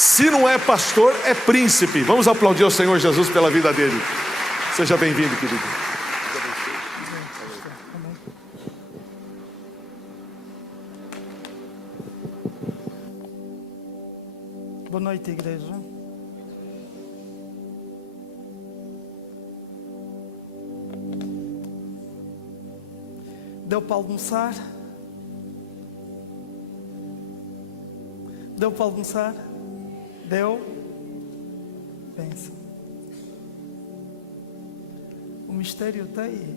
Se não é pastor, é príncipe. Vamos aplaudir ao Senhor Jesus pela vida dele. Seja bem-vindo, querido. Boa noite, igreja. Deu para almoçar? Deu para almoçar? Deu? Pensa. O mistério está aí.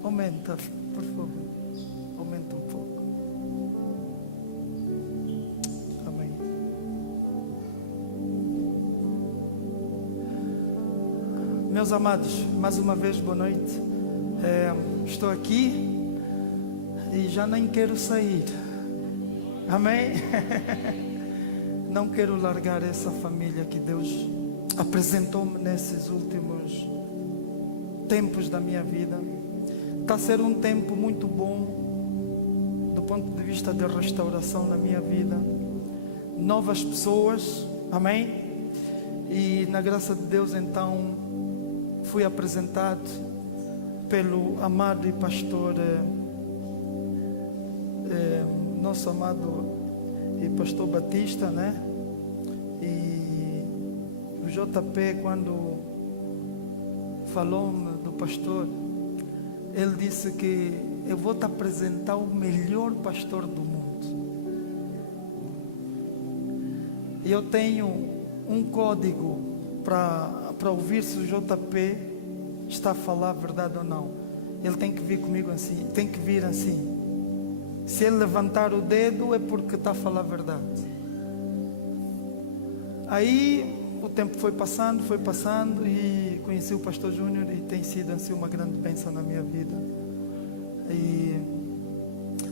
Aumenta, por favor. Aumenta um pouco. Amém. Meus amados, mais uma vez, boa noite. Estou aqui e já nem quero sair. Amém? Não quero largar essa família que Deus apresentou-me nesses últimos tempos da minha vida. Está a ser um tempo muito bom do ponto de vista de restauração na minha vida. Novas pessoas, amém? E na graça de Deus, então, fui apresentado pelo amado e pastor, nosso amado e pastor Batista, né? E o JP, quando falou-me do pastor, ele disse que eu vou te apresentar o melhor pastor do mundo. E eu tenho um código para ouvir se o JP está a falar a verdade ou não. Ele tem que vir comigo assim, tem que vir assim. Se ele levantar o dedo é porque está a falar a verdade. Aí o tempo foi passando e conheci o pastor Júnior e tem sido assim uma grande bênção na minha vida. E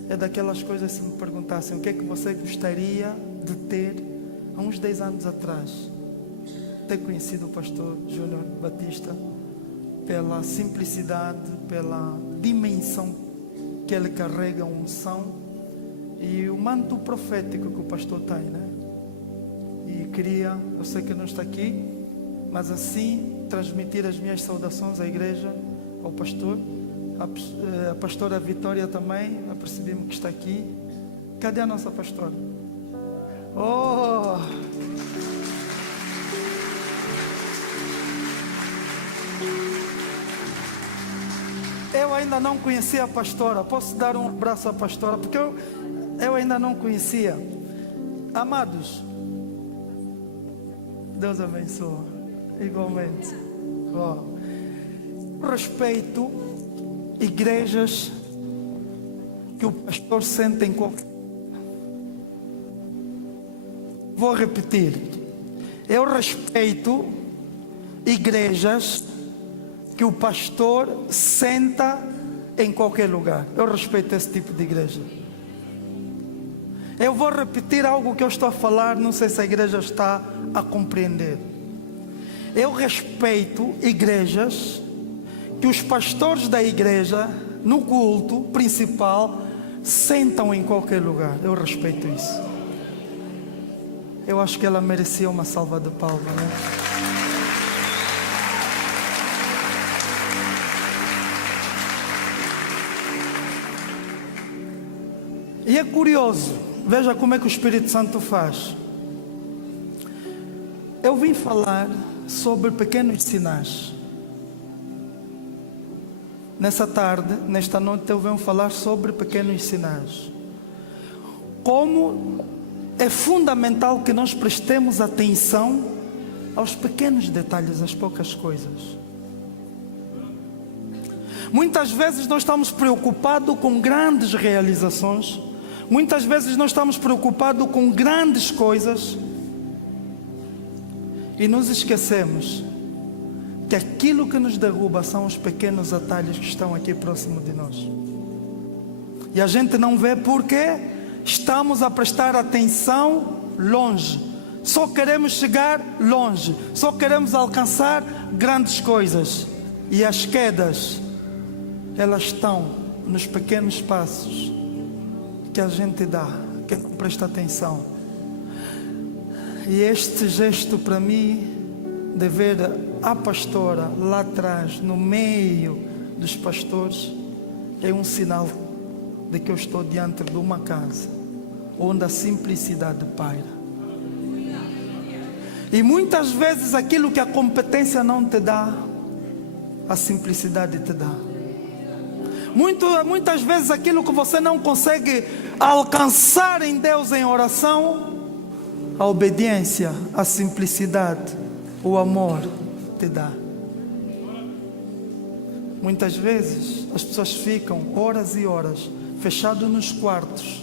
é daquelas coisas, se me perguntassem o que é que você gostaria de ter há uns 10 anos atrás, ter conhecido o pastor Júnior Batista, pela simplicidade, pela dimensão que ele carrega, a unção e o manto profético que o pastor tem, né? E queria, eu sei que não está aqui, mas assim transmitir as minhas saudações à igreja, ao pastor, a pastora Vitória também, apercebi-me que está aqui. Cadê a nossa pastora? Oh! Eu ainda não conhecia a pastora. Posso dar um abraço à pastora? Porque eu ainda não conhecia. Amados, Deus abençoe. Igualmente. Respeito igrejas que o pastor senta em qualquer... Vou repetir. Eu respeito igrejas que o pastor senta em qualquer lugar. Eu respeito esse tipo de igreja. Eu vou repetir algo que eu estou a falar, não sei se a igreja está a compreender. Eu respeito igrejas que os pastores da igreja, no culto principal, sentam em qualquer lugar. Eu respeito isso. Eu acho que ela merecia uma salva de palmas, né? E é curioso, veja como é que o Espírito Santo faz. Eu vim falar sobre pequenos sinais. Nessa tarde, nesta noite, eu venho falar sobre pequenos sinais. Como é fundamental que nós prestemos atenção aos pequenos detalhes, às poucas coisas. Muitas vezes nós estamos preocupados com grandes realizações. Muitas vezes nós estamos preocupados com grandes coisas e nos esquecemos que aquilo que nos derruba são os pequenos atalhos que estão aqui próximo de nós. E a gente não vê porque estamos a prestar atenção longe. Só queremos chegar longe, só queremos alcançar grandes coisas. E as quedas, elas estão nos pequenos passos que a gente dá, que não presta atenção. E este gesto para mim, de ver a pastora lá atrás, no meio dos pastores, é um sinal de que eu estou diante de uma casa onde a simplicidade paira. E muitas vezes aquilo que a competência não te dá, a simplicidade te dá. Muitas vezes aquilo que você não consegue alcançar em Deus em oração, a obediência, a simplicidade, o amor te dá. Muitas vezes as pessoas ficam horas e horas fechadas nos quartos,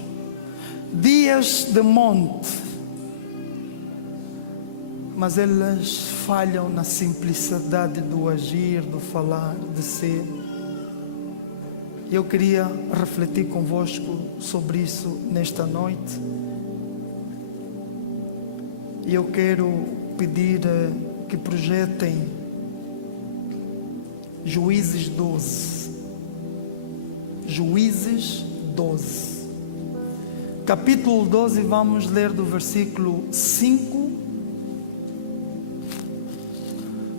dias de monte, mas elas falham na simplicidade do agir, do falar, de ser. Eu queria refletir convosco sobre isso nesta noite. E eu quero pedir que projetem Juízes 12. Juízes 12. Capítulo 12, vamos ler do versículo 5.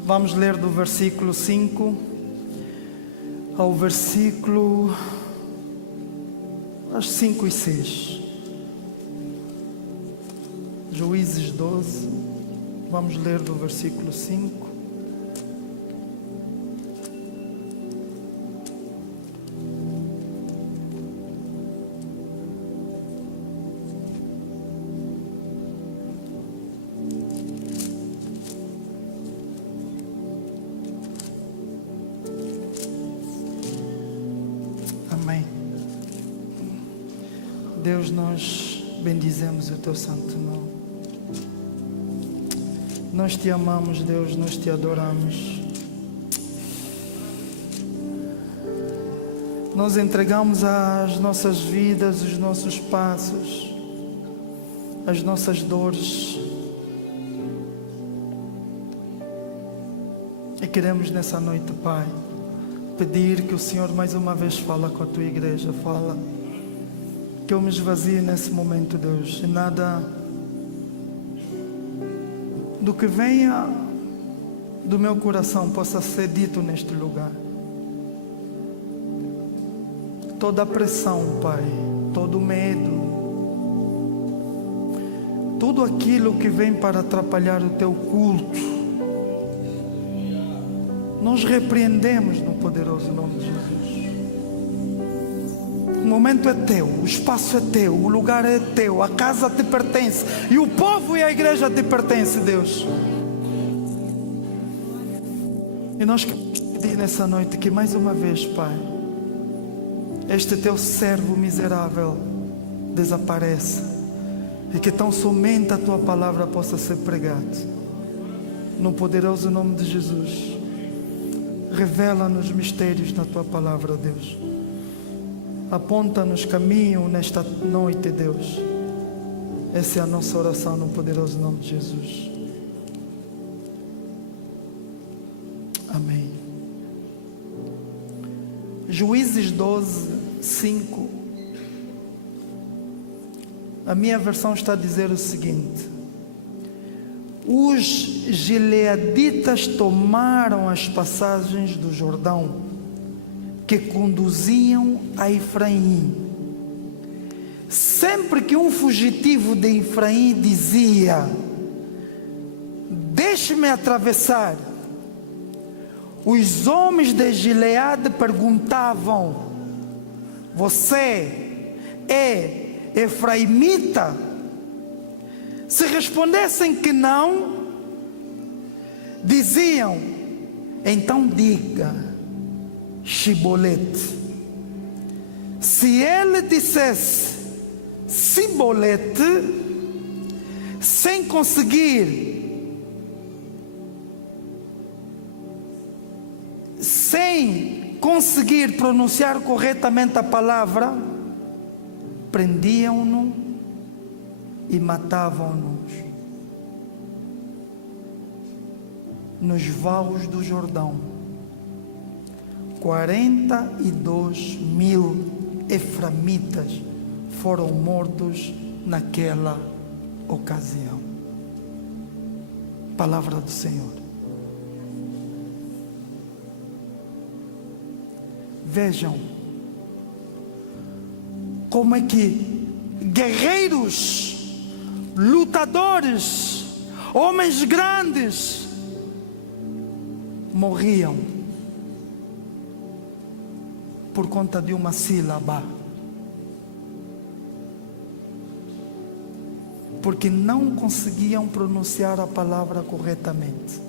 Vamos ler do versículo 5 ao versículo 5 e 6. Juízes 12, vamos ler do versículo 5. Amém. Deus, nós bendizemos o teu santo nome. Nós te amamos, Deus, nós te adoramos. Nós entregamos as nossas vidas, os nossos passos, as nossas dores. E queremos nessa noite, Pai, pedir que o Senhor mais uma vez fala com a tua igreja, fala. Que eu me esvazie nesse momento, Deus, e nada do que venha do meu coração possa ser dito neste lugar. Toda a pressão, Pai, todo o medo, tudo aquilo que vem para atrapalhar o teu culto, nós repreendemos no poderoso nome de Jesus. O momento é teu, o espaço é teu, o lugar é teu, a casa te pertence e o povo e a igreja te pertence, Deus. E nós queremos pedir nessa noite que mais uma vez, Pai, este teu servo miserável desapareça e que tão somente a tua palavra possa ser pregada. No poderoso nome de Jesus, revela-nos mistérios na tua palavra, Deus. Aponta-nos caminho nesta noite, Deus. Essa é a nossa oração no poderoso nome de Jesus. Amém. Juízes 12, 5. A minha versão está a dizer o seguinte: os gileaditas tomaram as passagens do Jordão que conduziam a Efraim. Sempre que um fugitivo de Efraim dizia: deixe-me atravessar, os homens de Gileade perguntavam: você é efraimita? Se respondessem que não, diziam: então diga Shibolete. Se ele dissesse Sibolete, sem conseguir pronunciar corretamente a palavra, prendiam-no e matavam-nos nos vales do Jordão. 42.000 eframitas foram mortos naquela ocasião. Palavra do Senhor. Vejam como é que guerreiros, lutadores, homens grandes morriam por conta de uma sílaba, porque não conseguiam pronunciar a palavra corretamente.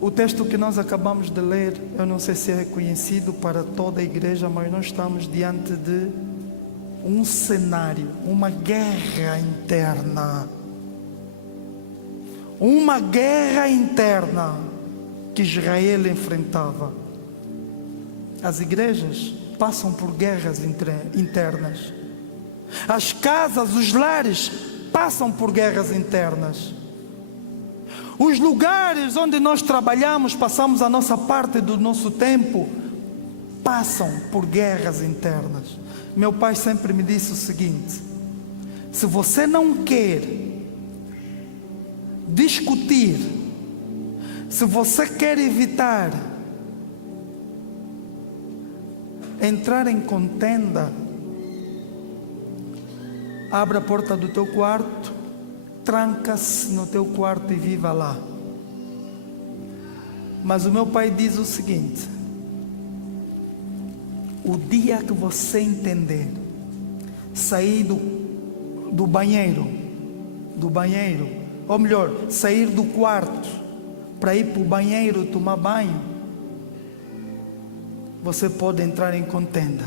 O texto que nós acabamos de ler, eu não sei se é conhecido para toda a igreja, mas nós estamos diante de um cenário, uma guerra interna. Uma guerra interna que Israel enfrentava. As igrejas passam por guerras internas. As casas, os lares passam por guerras internas. Os lugares onde nós trabalhamos, passamos a nossa parte do nosso tempo, passam por guerras internas. Meu pai sempre me disse o seguinte: se você não quer discutir, se você quer evitar entrar em contenda, abra a porta do teu quarto, tranca-se no teu quarto e viva lá. Mas o meu pai diz o seguinte: o dia que você entender, sair do banheiro, ou melhor, sair do quarto para ir para o banheiro tomar banho, você pode entrar em contenda.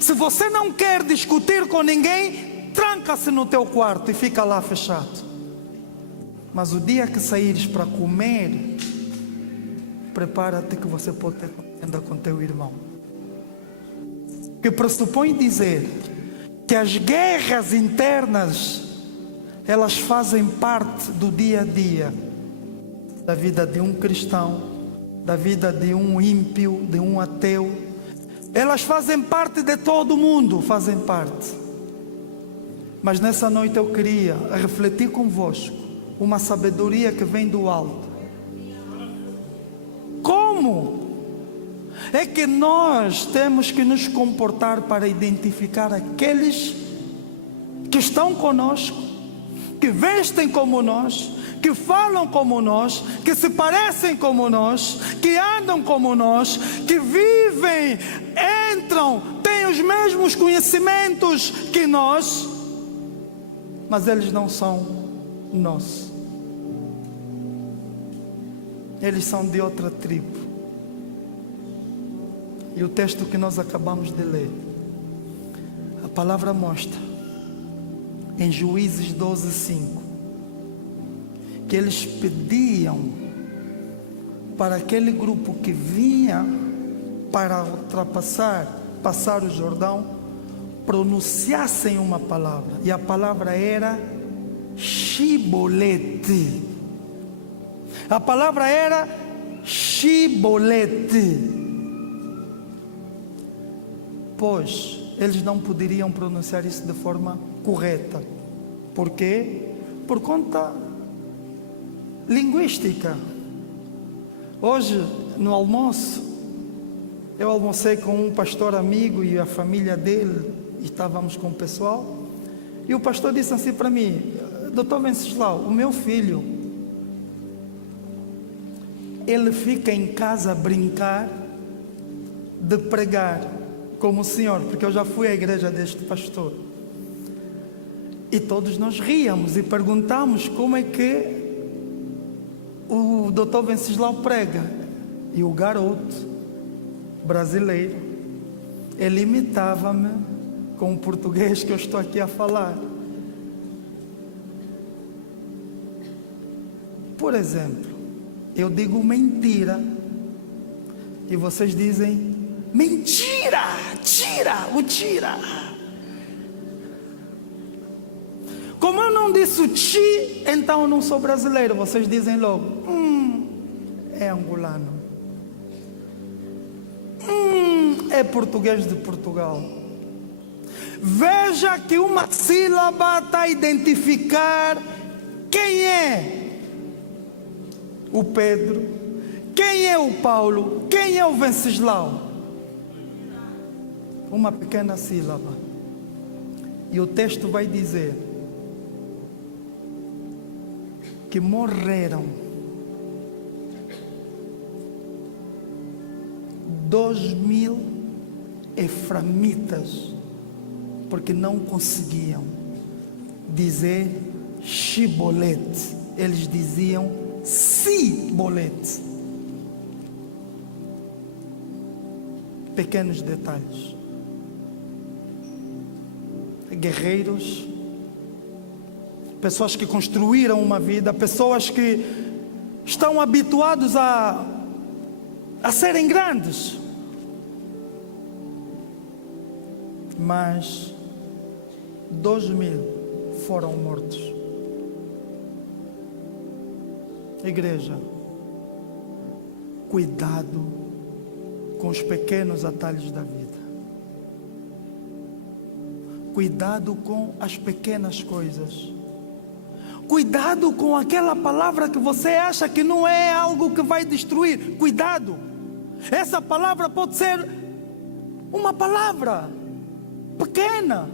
Se você não quer discutir com ninguém, tranca-se no teu quarto e fica lá fechado. Mas o dia que saíres para comer, prepara-te que você pode ter contenda com teu irmão. Que pressupõe dizer que as guerras internas, elas fazem parte do dia a dia da vida de um cristão, da vida de um ímpio, de um ateu. Elas fazem parte de todo mundo, fazem parte. Mas nessa noite eu queria refletir convosco uma sabedoria que vem do alto. Como é que nós temos que nos comportar para identificar aqueles que estão conosco, que vestem como nós, que falam como nós, que se parecem como nós, que andam como nós, que vivem, entram, têm os mesmos conhecimentos que nós, mas eles não são nossos. Eles são de outra tribo. E o texto que nós acabamos de ler, a palavra mostra em Juízes 12:5 que eles pediam para aquele grupo que vinha para passar o Jordão, pronunciassem uma palavra, e a palavra era Shibolete. A palavra era Shibolete. Pois eles não poderiam pronunciar isso de forma correta. Por quê? Por conta linguística. Hoje, no almoço, eu almocei com um pastor amigo e a família dele, e estávamos com o pessoal, e o pastor disse assim para mim: Dr. Venceslau, o meu filho, ele fica em casa a brincar de pregar como o senhor, porque eu já fui à igreja deste pastor, e todos nós ríamos e perguntamos como é que o Dr. Venceslau prega. E o garoto brasileiro, ele imitava-me com o português que eu estou aqui a falar. Por exemplo, eu digo mentira e vocês dizem mentira, tira. Como eu não disse o ti, então eu não sou brasileiro. Vocês dizem logo, é angolano, é português de Portugal. Veja que uma sílaba está a identificar quem é o Pedro, quem é o Paulo, quem é o Venceslau. Uma pequena sílaba. E o texto vai dizer que morreram 2.000 eframitas, porque não conseguiam dizer Shibolete, eles diziam Sibolete. Pequenos detalhes. Guerreiros, pessoas que construíram uma vida, pessoas que estão habituados a serem grandes, mas 2.000 foram mortos. Igreja, cuidado com os pequenos atalhos da vida. Cuidado com as pequenas coisas. Cuidado com aquela palavra que você acha que não é algo que vai destruir. Cuidado. Essa palavra pode ser uma palavra pequena.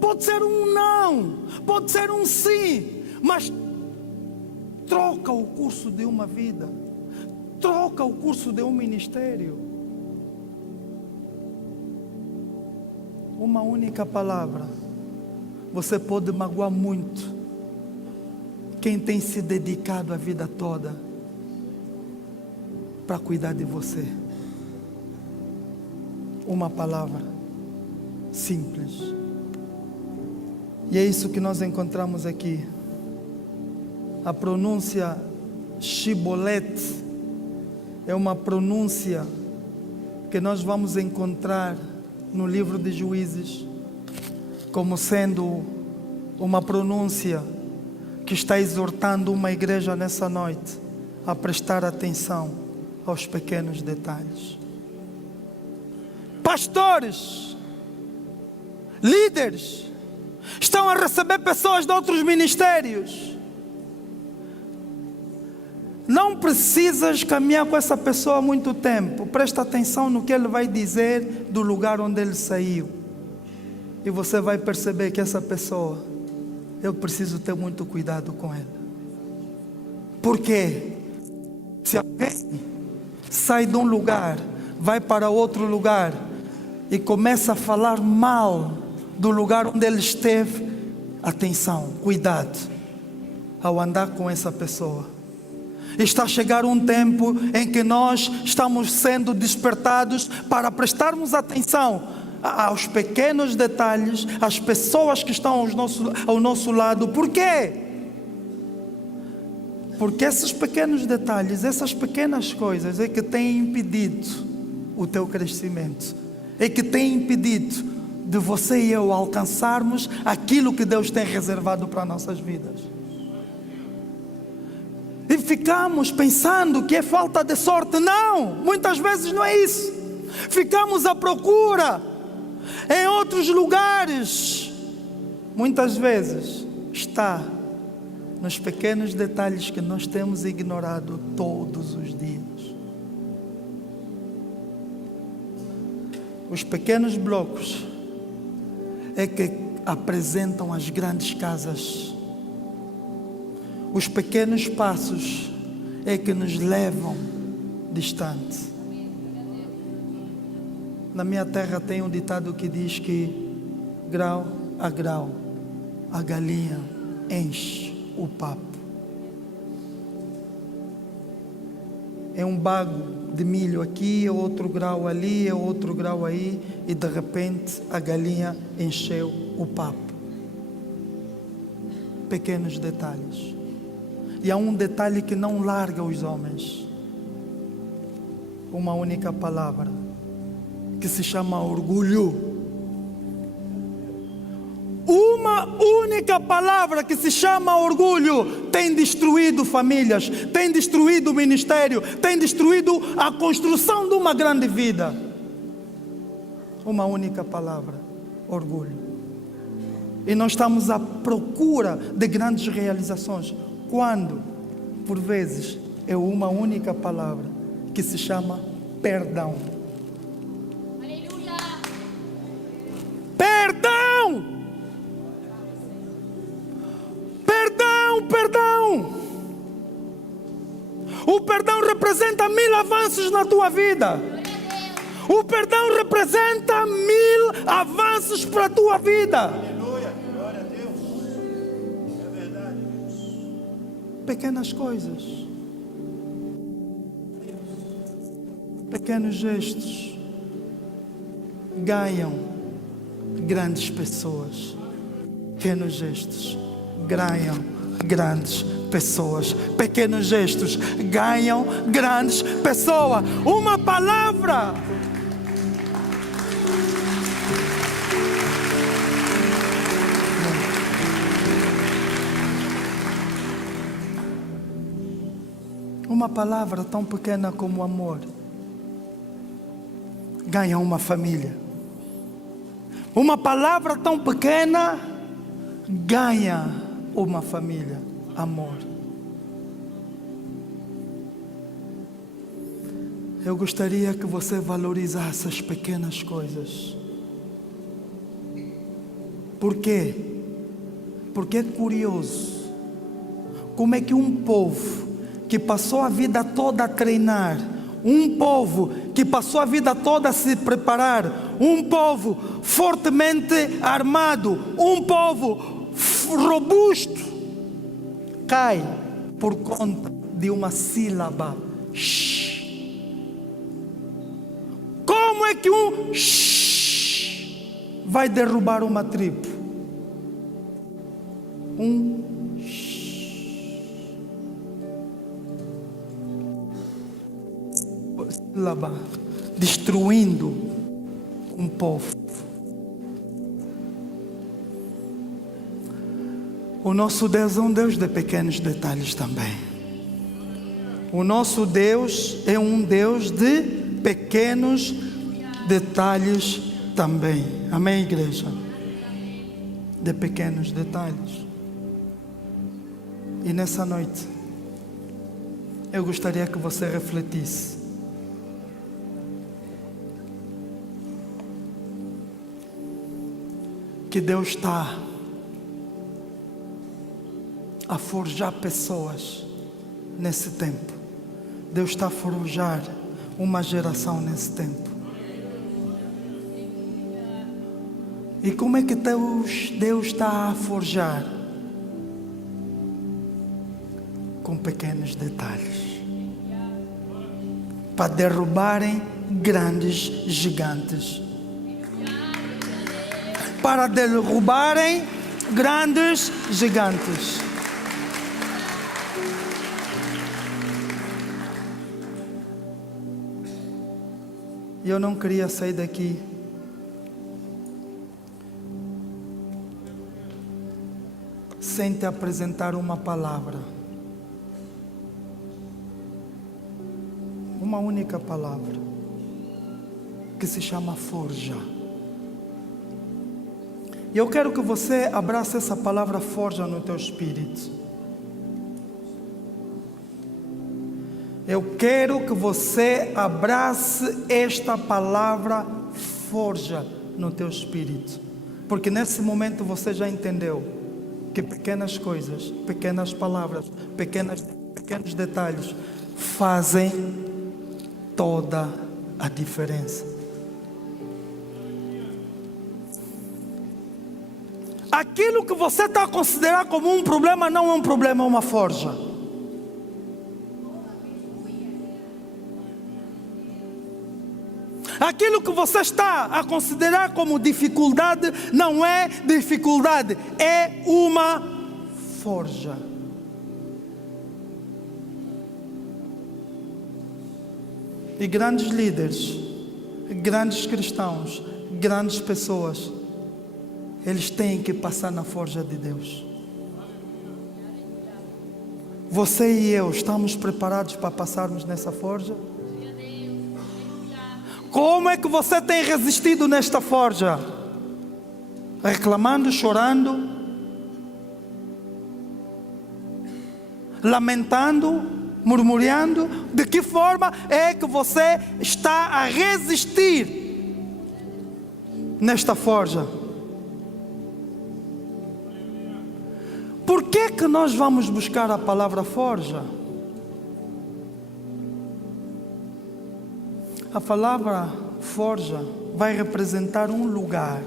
Pode ser um não. Pode ser um sim. Mas troca o curso de uma vida. Troca o curso de um ministério. Uma única palavra, você pode magoar muito quem tem se dedicado a vida toda para cuidar de você. Uma palavra simples. E é isso que nós encontramos aqui. A pronúncia Shibolete é uma pronúncia que nós vamos encontrar no livro de Juízes, como sendo uma pronúncia que está exortando uma igreja nessa noite a prestar atenção aos pequenos detalhes. Pastores, líderes, estão a receber pessoas de outros ministérios. Não precisas caminhar com essa pessoa há muito tempo. Presta atenção no que ele vai dizer do lugar onde ele saiu. E você vai perceber que essa pessoa, eu preciso ter muito cuidado com ela. Por quê? Se alguém sai de um lugar, vai para outro lugar e começa a falar mal do lugar onde ele esteve, atenção, cuidado ao andar com essa pessoa. Está a chegar um tempo em que nós estamos sendo despertados para prestarmos atenção aos pequenos detalhes, às pessoas que estão ao nosso lado. Por quê? Porque esses pequenos detalhes, essas pequenas coisas é que têm impedido o teu crescimento, é que têm impedido de você e eu alcançarmos aquilo que Deus tem reservado para nossas vidas. E ficamos pensando que é falta de sorte. Não, muitas vezes não é isso. Ficamos à procura em outros lugares. Muitas vezes está nos pequenos detalhes que nós temos ignorado todos os dias. Os pequenos blocos é que apresentam as grandes casas. Os pequenos passos é que nos levam distante. Na minha terra tem um ditado que diz que grau a grau a galinha enche o papo. É um bago de milho aqui, é outro grau ali, é outro grau aí, e de repente a galinha encheu o papo. Pequenos detalhes. E há um detalhe que não larga os homens. Uma única palavra, que se chama orgulho. Uma única palavra que se chama orgulho tem destruído famílias, tem destruído o ministério, tem destruído a construção de uma grande vida. Uma única palavra. orgulho. E nós estamos à procura de grandes realizações, quando, por vezes, é uma única palavra que se chama perdão. Aleluia. Perdão! Perdão, perdão! O perdão representa 1000 avanços na tua vida. O perdão representa 1000 avanços para a tua vida. Aleluia, glória a Deus. É verdade. Pequenas coisas, pequenos gestos ganham grandes pessoas. Pequenos gestos ganham grandes pessoas. Pequenos gestos ganham grandes pessoas. Uma palavra. Uma palavra tão pequena como amor ganha uma família. Uma palavra tão pequena ganha uma família. Amor. Eu gostaria que você valorizasse as pequenas coisas. Por quê? Porque é curioso como é que um povo que passou a vida toda a treinar, um povo que passou a vida toda a se preparar, um povo fortemente armado, um povo robusto, cai por conta de uma sílaba. Shhh. Como é que um shhh vai derrubar uma tribo? Um sílaba destruindo um povo. O nosso Deus é um Deus de pequenos detalhes também. O nosso Deus é um Deus de pequenos detalhes também. Amém, igreja? De pequenos detalhes. E nessa noite, eu gostaria que você refletisse. Que Deus está a forjar pessoas nesse tempo. Deus está a forjar uma geração nesse tempo. E como é que Deus está a forjar? Com pequenos detalhes. Para derrubarem grandes gigantes. Para derrubarem grandes gigantes. E eu não queria sair daqui sem te apresentar uma palavra. Uma única palavra que se chama forja. E eu quero que você abrace essa palavra forja no teu espírito. Eu quero que você abrace esta palavra forja no teu espírito. Porque nesse momento você já entendeu que pequenas coisas, pequenas palavras, pequenos detalhes fazem toda a diferença. Aquilo que você está a considerar como um problema não é um problema, é uma forja. Aquilo que você está a considerar como dificuldade não é dificuldade, é uma forja. E grandes líderes, grandes cristãos, grandes pessoas, eles têm que passar na forja de Deus. Você e eu estamos preparados para passarmos nessa forja? Como é que você tem resistido nesta forja? reclamando, chorando, lamentando, murmurando? De que forma é que você está a resistir nesta forja? Por que que nós vamos buscar a palavra forja? A palavra forja vai representar um lugar.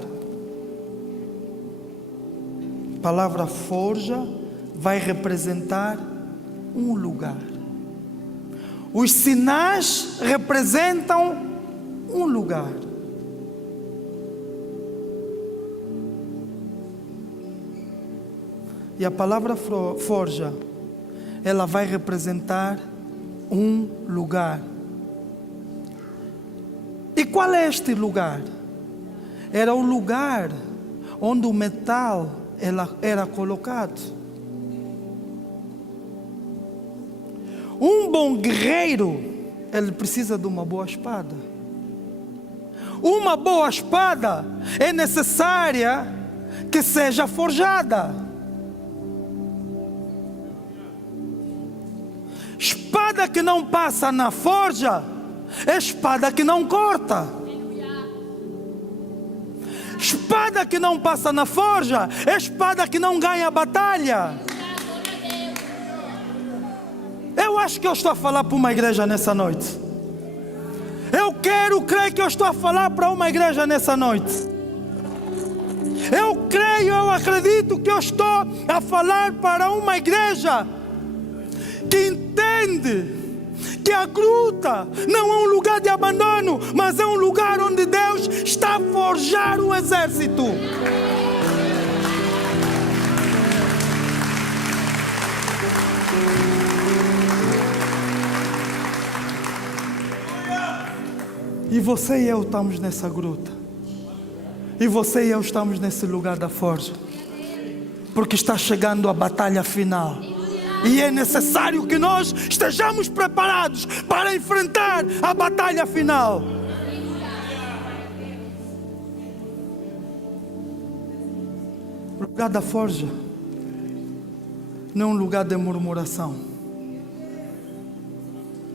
A palavra forja vai representar um lugar. Os sinais representam um lugar. E a palavra forja, ela vai representar um lugar. E qual é este lugar? Era o lugar onde o metal era colocado. Um bom guerreiro, ele precisa de uma boa espada. Uma boa espada é necessária que seja forjada. Espada que não passa na forja é espada que não corta. Espada que não passa na forja é espada que não ganha a batalha. Eu acho que eu estou a falar para uma igreja nessa noite. Eu creio que eu estou a falar para uma igreja nessa noite. Eu acredito que eu estou a falar para uma igreja que entende que a gruta não é um lugar de abandono, mas é um lugar onde Deus está a forjar um exército. E você e eu estamos nessa gruta. E você e eu estamos nesse lugar da forja. Porque está chegando a batalha final. E é necessário que nós estejamos preparados para enfrentar a batalha final. O lugar da forja não é um lugar de murmuração.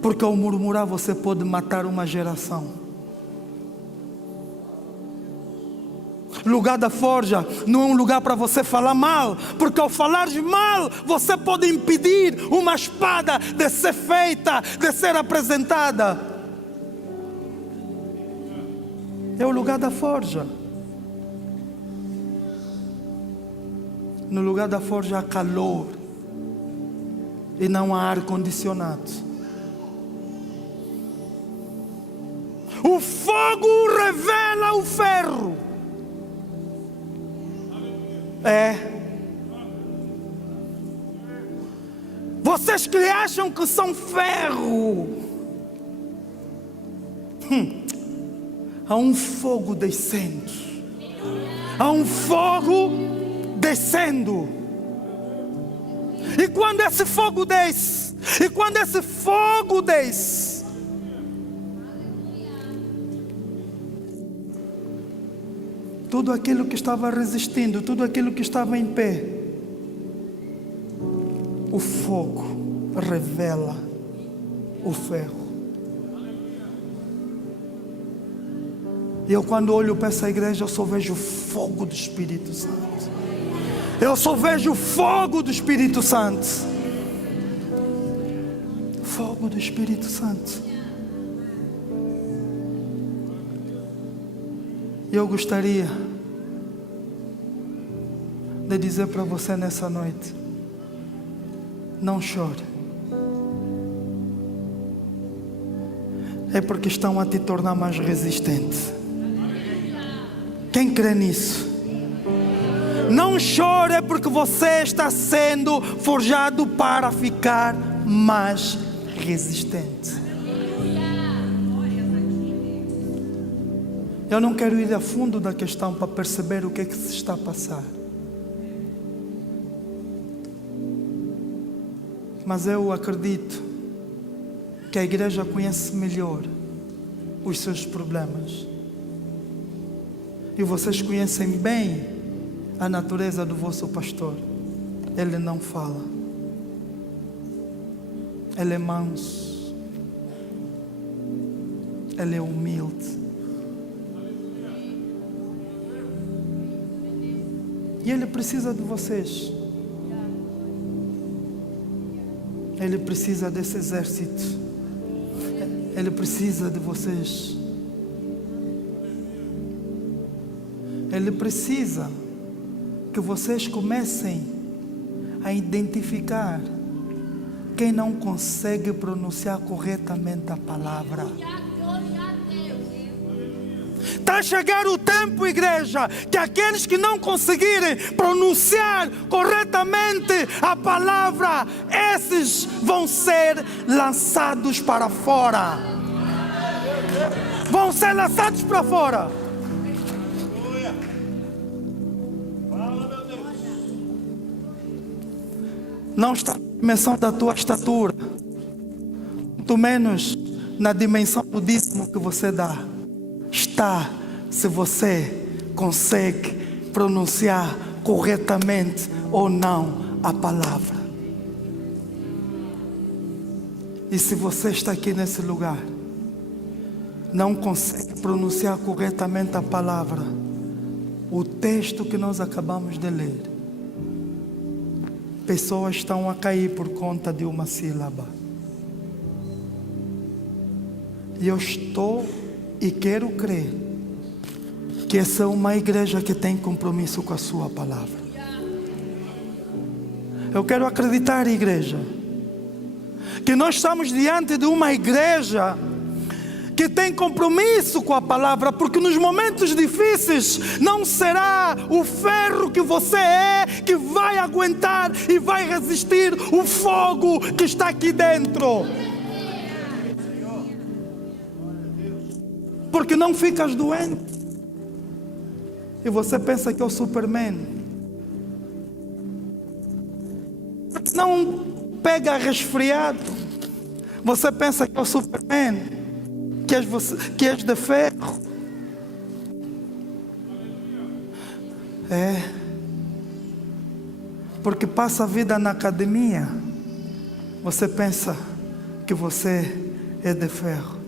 Porque ao murmurar você pode matar uma geração. O lugar da forja não é um lugar para você falar mal, porque ao falar mal, você pode impedir uma espada de ser feita, de ser apresentada. É o lugar da forja. No lugar da forja há calor e não há ar-condicionado. O fogo revela o ferro. Vocês que acham que são ferro, há um fogo descendo. Há um fogo descendo. E quando esse fogo desce, tudo aquilo que estava resistindo, tudo aquilo que estava em pé, o fogo revela o ferro. E eu quando olho para essa igreja, eu só vejo o fogo do Espírito Santo. Eu só vejo o fogo do Espírito Santo. Fogo do Espírito Santo. E eu gostaria de dizer para você nessa noite: não chore. É porque estão a te tornar mais resistente. Quem crê nisso? Não chore, é porque você está sendo forjado para ficar mais resistente. Eu não quero ir a fundo da questão para perceber o que é que se está a passar. Mas eu acredito que a igreja conhece melhor os seus problemas. E vocês conhecem bem a natureza do vosso pastor. Ele não fala. Ele é manso. Ele é humilde. E Ele precisa de vocês. Ele precisa desse exército. Ele precisa de vocês. Ele precisa que vocês comecem a identificar quem não consegue pronunciar corretamente a palavra. Está a chegar o tempo, igreja, que aqueles que não conseguirem pronunciar corretamente a palavra, esses vão ser lançados para fora. Vão ser lançados para fora. Não está na dimensão da tua estatura, muito menos na dimensão do dízimo que você dá. Está se você consegue pronunciar corretamente ou não a palavra. E se você está aqui nesse lugar, não consegue pronunciar corretamente a palavra, o texto que nós acabamos de ler, pessoas estão a cair por conta de uma sílaba. E eu estou e quero crer que essa é uma igreja que tem compromisso com a sua palavra. Eu quero acreditar, igreja, que nós estamos diante de uma igreja que tem compromisso com a palavra, porque nos momentos difíceis não será o ferro que você é que vai aguentar e vai resistir o fogo que está aqui dentro. Porque não ficas doente e você pensa que é o Superman. Não pega resfriado, você pensa que é o Superman, que és de ferro. É, porque passa a vida na academia, você pensa que você é de ferro.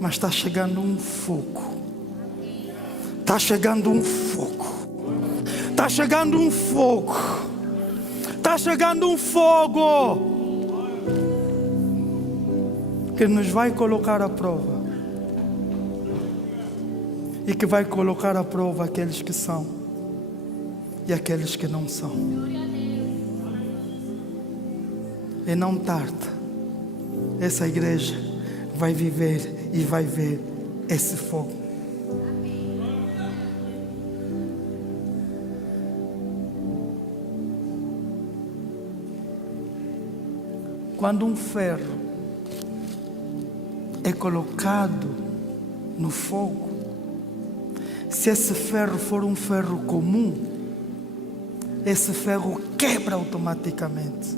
Mas está chegando um fogo. Está chegando um fogo. Está chegando um fogo. Está chegando um fogo que nos vai colocar à prova. E que vai colocar à prova aqueles que são e aqueles que não são. E não tarda, essa igreja vai viver e vai ver esse fogo. Quando um ferro é colocado no fogo, se esse ferro for um ferro comum, esse ferro quebra automaticamente.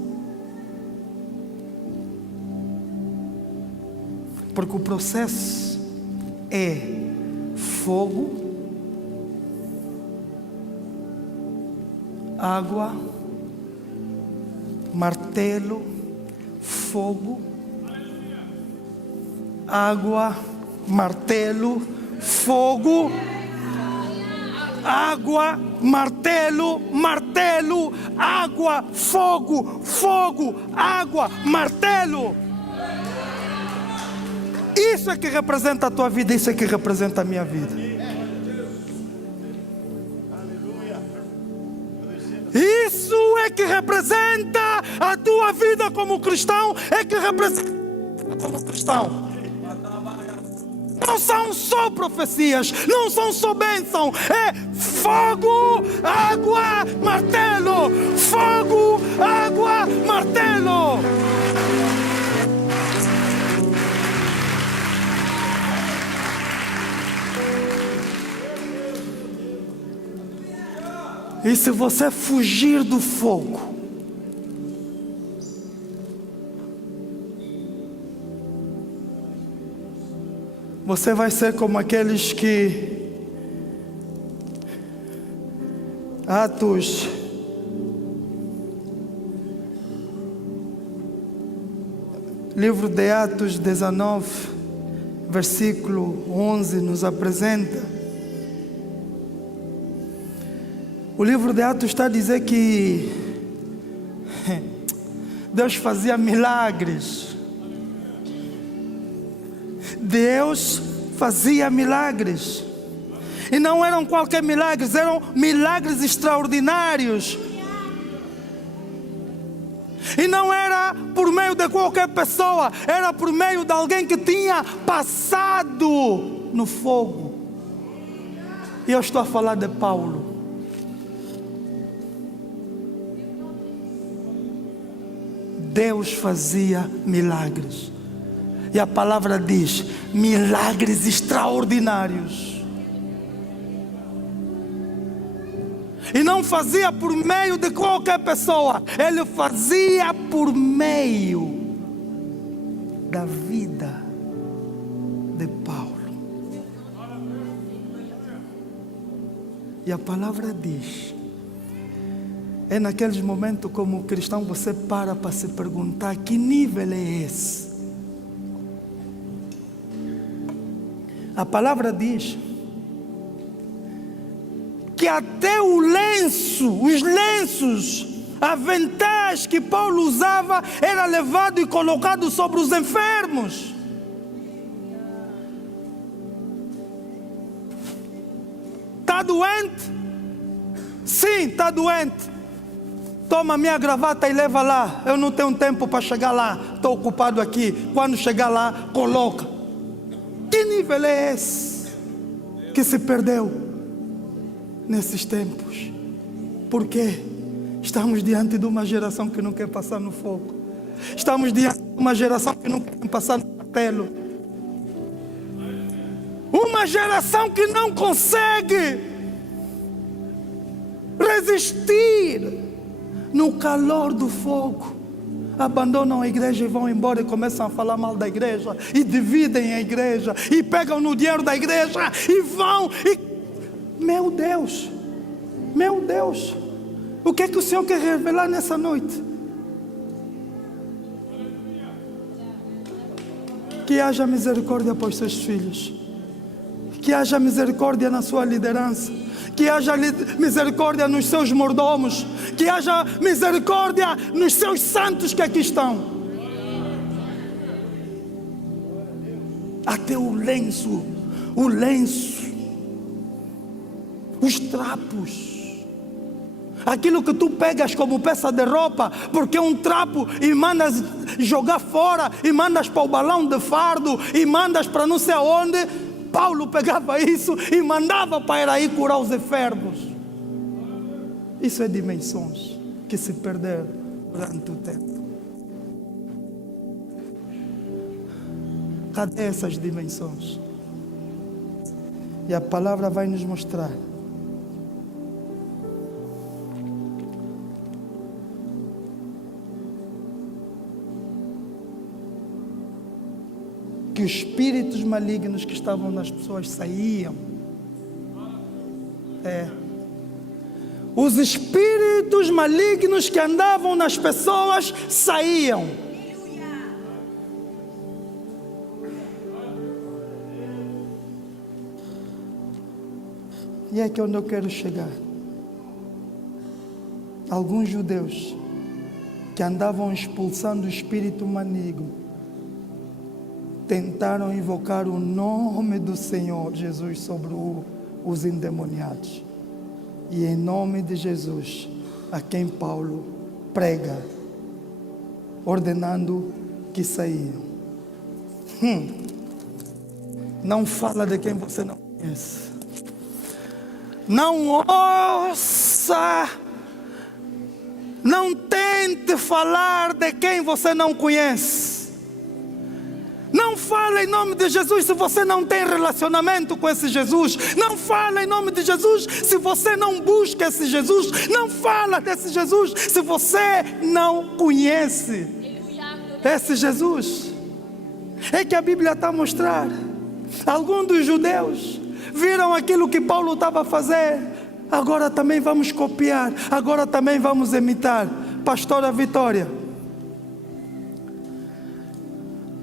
Porque o processo é fogo, água, martelo, fogo, água, martelo, fogo, água, martelo, martelo, água, fogo, fogo, água, martelo. Isso é que representa a tua vida, isso é que representa a minha vida. Isso é que representa a tua vida como cristão, é que representa como cristão. Não são só profecias, não são só bênção, é fogo, água, martelo, fogo, água, martelo. E se você fugir do fogo, você vai ser como aqueles que Atos. Livro de Atos 19, versículo 11 nos apresenta. O livro de Atos está a dizer que Deus fazia milagres. Deus fazia milagres. E não eram qualquer milagres, eram milagres extraordinários. E não era por meio de qualquer pessoa, era por meio de alguém que tinha passado no fogo. E eu estou a falar de Paulo. Deus fazia milagres. E a palavra diz: milagres extraordinários. E não fazia por meio de qualquer pessoa, ele fazia por meio da vida de Paulo. E a palavra diz, é naqueles momentos como cristão você para se perguntar: que nível é esse? A palavra diz que até o lenço, os lenços, aventais que Paulo usava, era levado e colocado sobre os enfermos. Está doente? Sim, está doente. Toma minha gravata e leva lá. Eu não tenho tempo para chegar lá. Estou ocupado aqui. Quando chegar lá, coloca. Que nível é esse que se perdeu nesses tempos? Porque estamos diante de uma geração que não quer passar no fogo. Estamos diante de uma geração que não quer passar no martelo. Uma geração que não consegue resistir no calor do fogo. Abandonam a igreja e vão embora e começam a falar mal da igreja. E dividem a igreja. E pegam no dinheiro da igreja. E vão e... Meu Deus, meu Deus, o que é que o Senhor quer revelar nessa noite? Que haja misericórdia para os seus filhos, que haja misericórdia na sua liderança, que haja misericórdia nos seus mordomos, que haja misericórdia nos seus santos que aqui estão. Até o lenço, os trapos, aquilo que tu pegas como peça de roupa, porque é um trapo, e mandas jogar fora, e mandas para o balão de fardo, e mandas para não sei aonde. Paulo pegava isso e mandava para ir curar os enfermos. Isso é dimensões que se perderam durante o tempo. Cadê essas dimensões? E a palavra vai nos mostrar que os espíritos malignos que estavam nas pessoas saíam. Os espíritos malignos que andavam nas pessoas saíam. E é aqui onde eu quero chegar. Alguns judeus que andavam expulsando o espírito maligno tentaram invocar o nome do Senhor Jesus sobre os endemoniados. E em nome de Jesus, a quem Paulo prega, ordenando que saíam. Não fala de quem você não conhece. Não ouça. Não tente falar de quem você não conhece. Não fala em nome de Jesus se você não tem relacionamento com esse Jesus. Não fala em nome de Jesus se você não busca esse Jesus. Não fala desse Jesus se você não conhece esse Jesus. É que a Bíblia está a mostrar. Alguns dos judeus viram aquilo que Paulo estava a fazer agora também vamos copiar, agora também vamos imitar. Pastora Vitória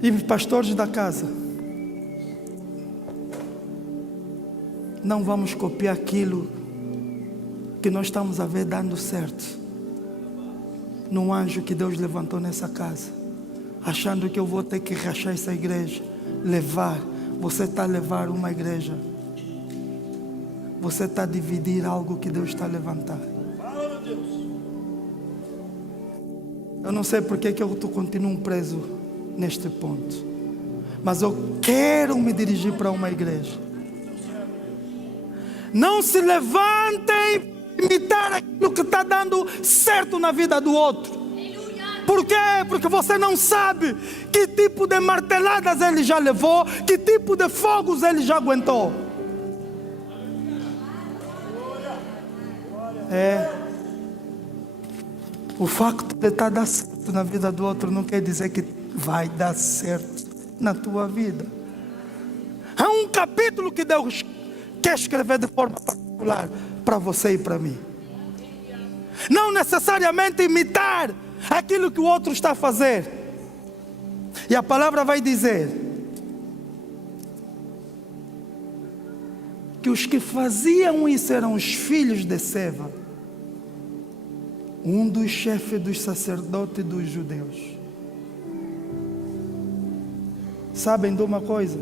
e pastores da casa, não vamos copiar aquilo que nós estamos a ver dando certo no anjo que Deus levantou nessa casa, achando que eu vou ter que rachar essa igreja, levar. Você está a levar uma igreja, você está a dividir algo que Deus está a levantar. Eu não sei porque que eu continuo preso neste ponto, mas eu quero me dirigir para uma igreja. Não se levantem para imitar aquilo que está dando certo na vida do outro. Por quê? Porque você não sabe que tipo de marteladas ele já levou, que tipo de fogos ele já aguentou. O facto de estar dando certo na vida do outro não quer dizer que vai dar certo na tua vida. Há um capítulo que Deus quer escrever de forma particular para você e para mim. Não necessariamente imitar aquilo que o outro está a fazer. E a palavra vai dizer que os que faziam isso eram os filhos de Seva, um dos chefes dos sacerdotes dos judeus. Sabem de uma coisa?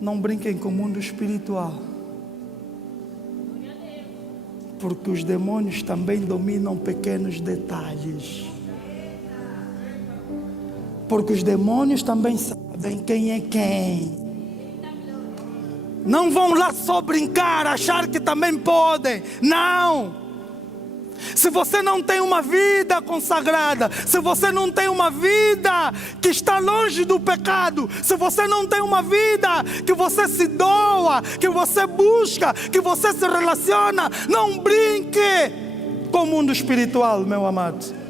Não brinquem com o mundo espiritual, porque os demônios também dominam pequenos detalhes. Porque os demônios também sabem quem é quem. Não vão lá só brincar, achar que também podem. Não! Se você não tem uma vida consagrada, se você não tem uma vida que está longe do pecado, se você não tem uma vida que você se doa, que você busca, que você se relaciona, não brinque com o mundo espiritual, meu amado.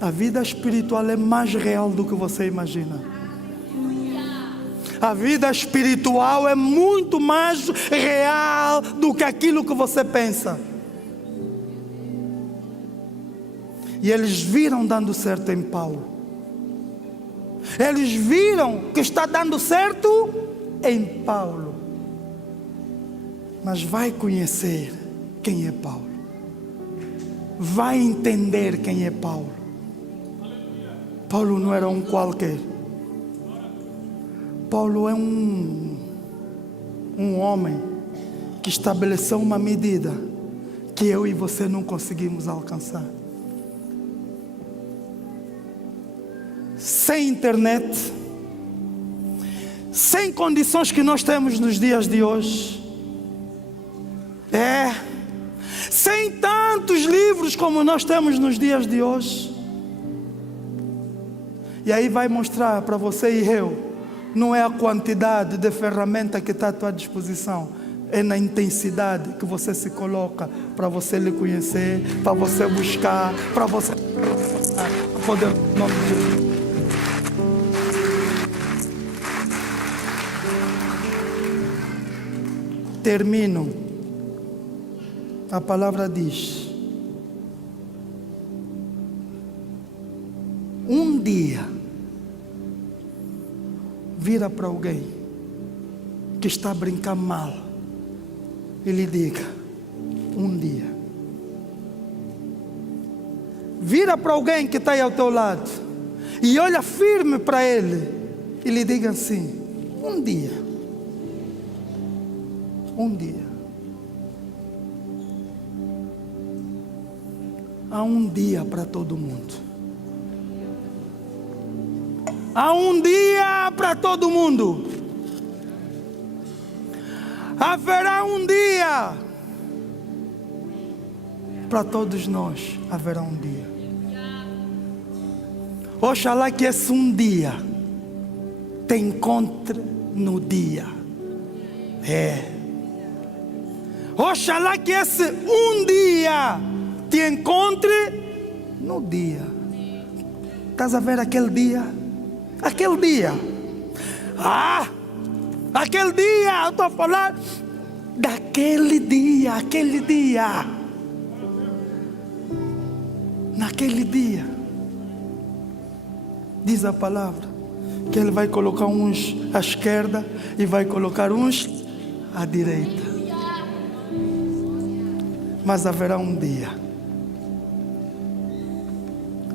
A vida espiritual é mais real do que você imagina. A vida espiritual é muito mais real do que aquilo que você pensa. E eles viram dando certo em Paulo. Eles viram que está dando certo em Paulo. Mas vai conhecer quem é Paulo. Vai entender quem é Paulo. Paulo não era um qualquer. Paulo é um homem que estabeleceu uma medida que eu e você não conseguimos alcançar. Sem internet, sem condições que nós temos nos dias de hoje, sem tantos livros como nós temos nos dias de hoje. E aí vai mostrar para você e eu, não é a quantidade de ferramenta que está à tua disposição, é na intensidade que você se coloca para você lhe conhecer, para você buscar, para você poder em nome de Jesus. Termino. A palavra diz: um dia vira para alguém que está a brincar mal e lhe diga: um dia. Vira para alguém que está aí ao teu lado e olha firme para ele e lhe diga assim: um dia. Um dia. Há um dia para todo mundo. Há um dia para todo mundo. Haverá um dia. Para todos nós haverá um dia. Oxalá que esse um dia te encontre no dia. Oxalá que esse um dia te encontre no dia. Estás a ver aquele dia? Aquele dia. Aquele dia, eu estou a falar daquele dia, aquele dia. Naquele dia, diz a palavra, que Ele vai colocar uns à esquerda e vai colocar uns à direita. Mas haverá um dia.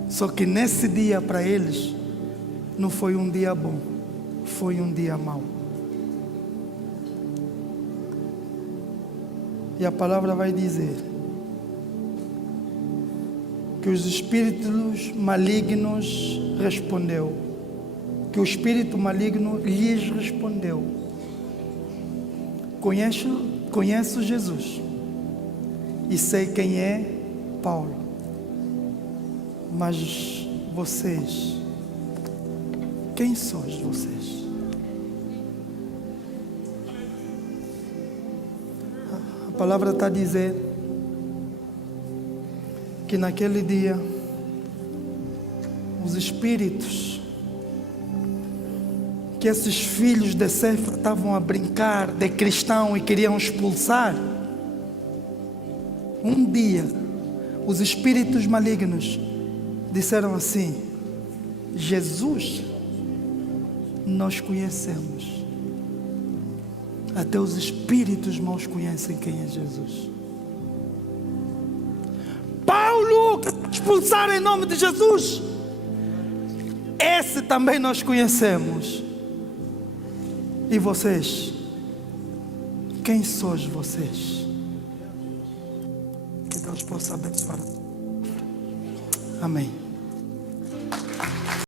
Só que nesse dia para eles, não foi um dia bom, foi um dia mau. E a palavra vai dizer que os espíritos malignos respondeu, que o espírito maligno lhes respondeu: conheço Jesus e sei quem é Paulo, mas vocês, quem sois vocês? A palavra está a dizer que naquele dia os espíritos que esses filhos de Cefra estavam a brincar de cristão e queriam expulsar, um dia os espíritos malignos disseram assim: Jesus nós conhecemos. Até os espíritos maus conhecem quem é Jesus. Paulo, expulsar em nome de Jesus, esse também nós conhecemos. E vocês? Quem sois vocês? Que Deus possa abençoar. Amém.